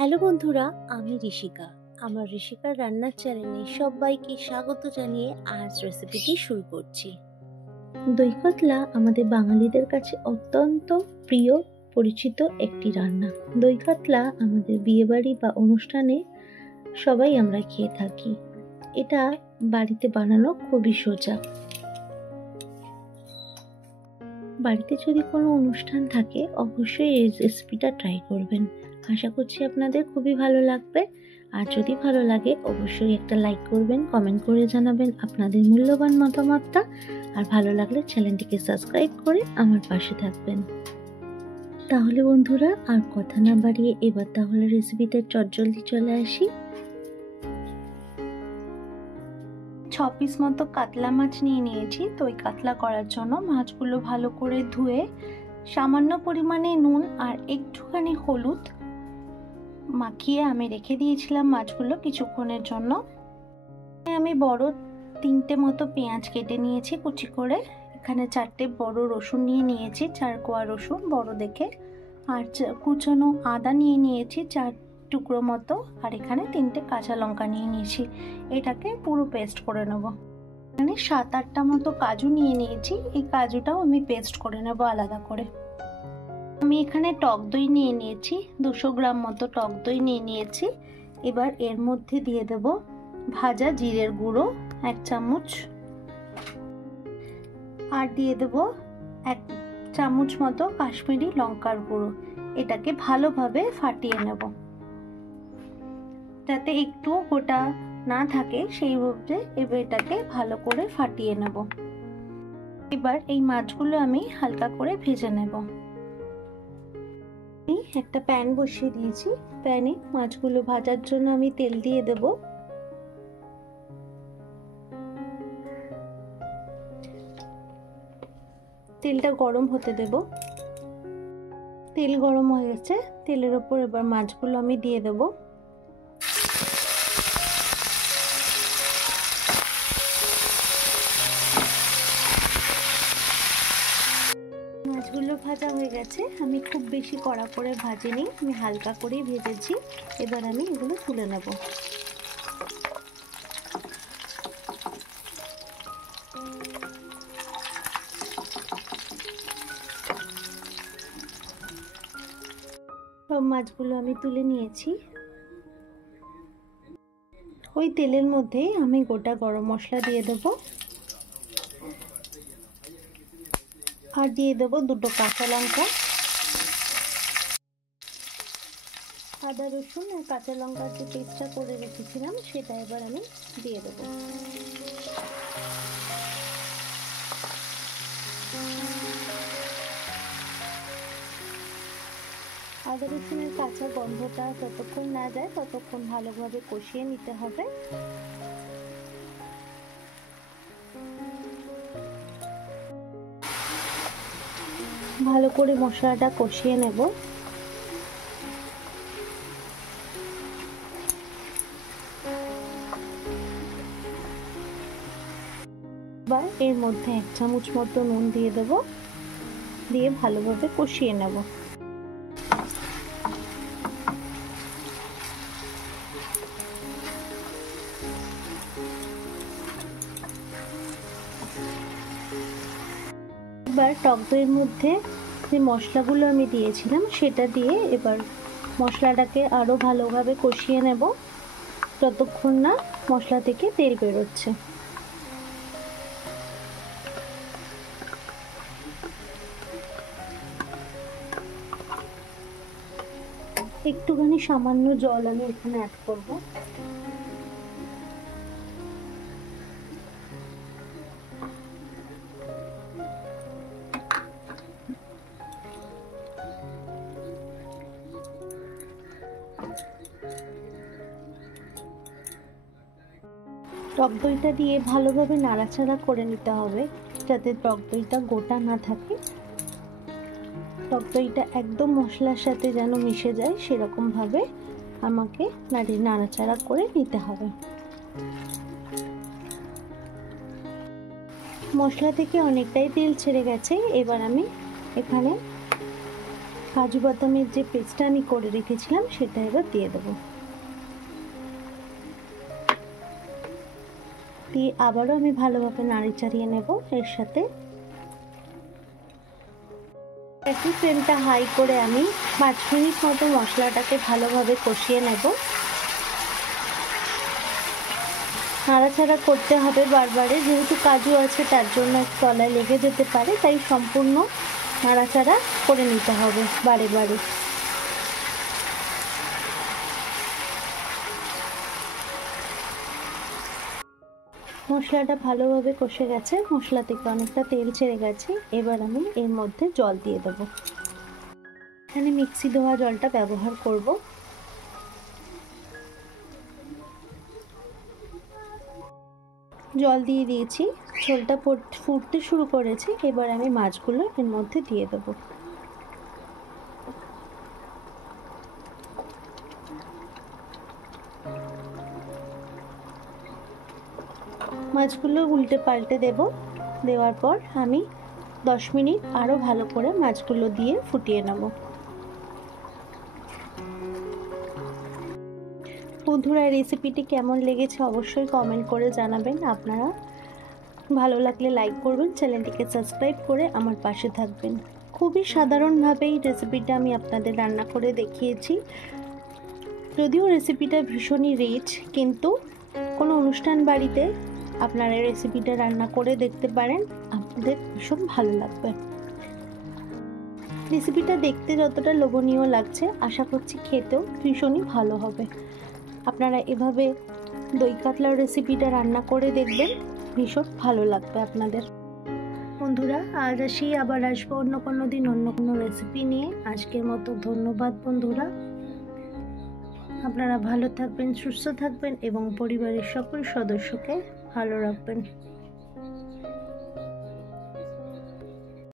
Hello বন্ধুরা, আমি ঋষিকা। আমার ঋষিকার রান্নার চ্যানেলে সবাইকে স্বাগত জানিয়ে আজ রেসিপিটি শুরু করছি। দই কাতলা আমাদের বাঙালিদের কাছে অত্যন্ত প্রিয় পরিচিত একটি রান্না। দই কাতলা আমাদের বিয়েবাড়ি বা অনুষ্ঠানে সবাই আমরা খেয়ে থাকি। এটা বাড়িতে বানানো খুবই সোজা। বাড়িতে যদি কোনো অনুষ্ঠান থাকে অবশ্যই এই রেসিপিটা ট্রাই করবেন। আশা করছি আপনাদের খুবই ভালো লাগবে। আর যদি ভালো লাগে অবশ্যই একটা লাইক করবেন, কমেন্ট করে জানাবেন আপনাদের মূল্যবান মতামতটা। আর ভালো লাগলে চ্যানেলটিকে সাবস্ক্রাইব করে আমার পাশে থাকবেন। তাহলে বন্ধুরা আর কথা না বাড়িয়ে এবার তাহলে রেসিপিতে চটজলদি চলে আসি। 6 পিস মতো কাতলা মাছ নিয়ে নিয়েছি। তো ওই কাতলা করার জন্য মাছগুলো ভালো করে ধুয়ে সামান্য পরিমাণে নুন আর একটুখানি হলুদ মাখিয়ে আমি রেখে দিয়েছিলাম মাছগুলো কিছুক্ষণের জন্য। আমি বড় 3টে মতো পেঁয়াজ কেটে নিয়েছি কুচি করে। এখানে 4টে বড় রসুন নিয়ে নিয়েছি, 4 কোয়া রসুন বড় দেখে। আর কুচনো আদা নিয়ে নিয়েছি 4 টুকরো মতো। আর এখানে 3টে কাঁচা লঙ্কা নিয়ে নিয়েছি। এটাকে পুরো পেস্ট করে নেব। এখানে 7-8টা মতো কাজু নিয়ে নিয়েছি। এই কাজুটাও আমি পেস্ট করে নেব আলাদা করে। আমি এখানে টক দই নিয়ে নিয়েছি, 200 গ্রাম মতো টক দই নিয়ে নিয়েছি। এবার এর মধ্যে দিয়ে দেব ভাজা জিরের গুঁড়ো 1 চামচ, আর দিয়ে দেব 1 চামচ মতো কাশ্মীরি লঙ্কার গুঁড়ো। এটাকে ভালোভাবে ফাটিয়ে নেব যাতে একটু গোটা না থাকে, সেইভাবে এবার এটাকে ভালো করে ফাটিয়ে নেব। এবার এই মাছগুলো আমি হালকা করে ভেজে নেব। একটা প্যান বসিয়ে দিয়েছি। প্যানে মাছগুলো ভাজার জন্য আমি তেল দিয়ে দেব। তেলটা গরম হতে দেব। তেল গরম হয়ে গেছে। তেলের ওপর এবার মাছগুলো আমি দিয়ে দেব। মাছগুলো ভাজা হয়ে গেছে। আমি খুব বেশি কড়া করে ভাজিনি, আমি হালকা করেই ভেজেছি। এবার আমি এগুলো তুলে নেব। সব মাছগুলো আমি তুলে নিয়েছি। ওই তেলের মধ্যেই আমি গোটা গরম মশলা দিয়ে দেব, আর দিয়ে দেবো 2টো কাঁচা লঙ্কা। আদা রসুন আর কাঁচা লঙ্কার যে পেস্টটা করে রেখেছিলাম সেটা এবার আমি দিয়ে দেবো। আদা রসুনের কাঁচা গন্ধটা যতক্ষণ না যায় ততক্ষণ ভালোভাবে কষিয়ে নিতে হবে। ভালো করে মশলাটা কষিয়ে নেব। এবার এর মধ্যে 1 চামচ মতো নুন দিয়ে দেব, দিয়ে ভালোভাবে কষিয়ে নেব। এবার টক দইয়ের মধ্যে যে মশলাগুলো আমি দিয়েছিলাম সেটা দিয়ে এবার মশলাটাকে আরো ভালোভাবে কষিয়ে নেব যতক্ষণ না মশলা থেকে তেল বেরোচ্ছে। একটুখানি সামান্য জল আমি এখানে অ্যাড করব। টক দইটা দিয়ে ভালোভাবে নাড়াচাড়া করে নিতে হবে যাতে টক দইটা গোটা না থাকে। টক দইটা একদম মশলার সাথে যেন মিশে যায় সেরকম ভাবে আমাকে নাড়াচাড়া করে নিতে হবে। মশলা থেকে অনেকটাই তেল ছেড়ে গেছে। এবার আমি এখানে কাজু বাদামের যে পেস্টটা আমি করে রেখেছিলাম সেটা এবার দিয়ে দেবো। দিয়ে আবারও আমি ভালোভাবে নাড়ি চাড়িয়ে নেব। এর সাথে একই ফ্লেমটা হাই করে আমি 5 মিনিট মতো মশলাটাকে ভালোভাবে কষিয়ে নেব। নাড়াচাড়া করতে হবে বারবারে, যেহেতু কাজু আছে তার জন্য তলায় লেগে যেতে পারে, তাই সম্পূর্ণ নাড়াচাড়া করে নিতে হবে বারে বারে। মশলাটা ভালোভাবে কষে গেছে, মশলা থেকে অনেকটা তেল ছেড়ে গেছে। এবার আমি এর মধ্যে জল দিয়ে দেবো। এখানে মিক্সি ধোয়া জলটা ব্যবহার করব। জল দিয়ে দিয়েছি, ঝোলটা ফুটতে শুরু করেছে। এবার আমি মাছগুলো এর মধ্যে দিয়ে দেবো। মাছগুলো উল্টে পাল্টে দেব। দেওয়ার পর আমি 10 মিনিট আরও ভালো করে মাছগুলো দিয়ে ফুটিয়ে নেব। বন্ধুরা, রেসিপিটি কেমন লেগেছে অবশ্যই কমেন্ট করে জানাবেন। আপনারা ভালো লাগলে লাইক করবেন, চ্যানেলটিকে সাবস্ক্রাইব করে আমার পাশে থাকবেন। খুবই সাধারণভাবেই রেসিপিটা আমি আপনাদের রান্না করে দেখিয়েছি। যদিও রেসিপিটা ভীষণই রিচ, কিন্তু কোনো অনুষ্ঠান বাড়িতে আপনারা রেসিপিটা রান্না করে দেখতে পারেন, আপনাদের ভীষণ ভালো লাগবে। রেসিপিটা দেখতে যতটা লোভনীয় লাগছে, আশা করছি খেতেও ভীষণই ভালো হবে। আপনারা এভাবে দই কাতলার রেসিপিটা রান্না করে দেখবেন, ভীষণ ভালো লাগবে আপনাদের। বন্ধুরা, আজ আসি, আবার আসবো অন্য কোনো দিন অন্য কোনো রেসিপি নিয়ে। আজকের মতো ধন্যবাদ বন্ধুরা। আপনারা ভালো থাকবেন, সুস্থ থাকবেন এবং পরিবারের সকল সদস্যকে ভালো রাখবেন।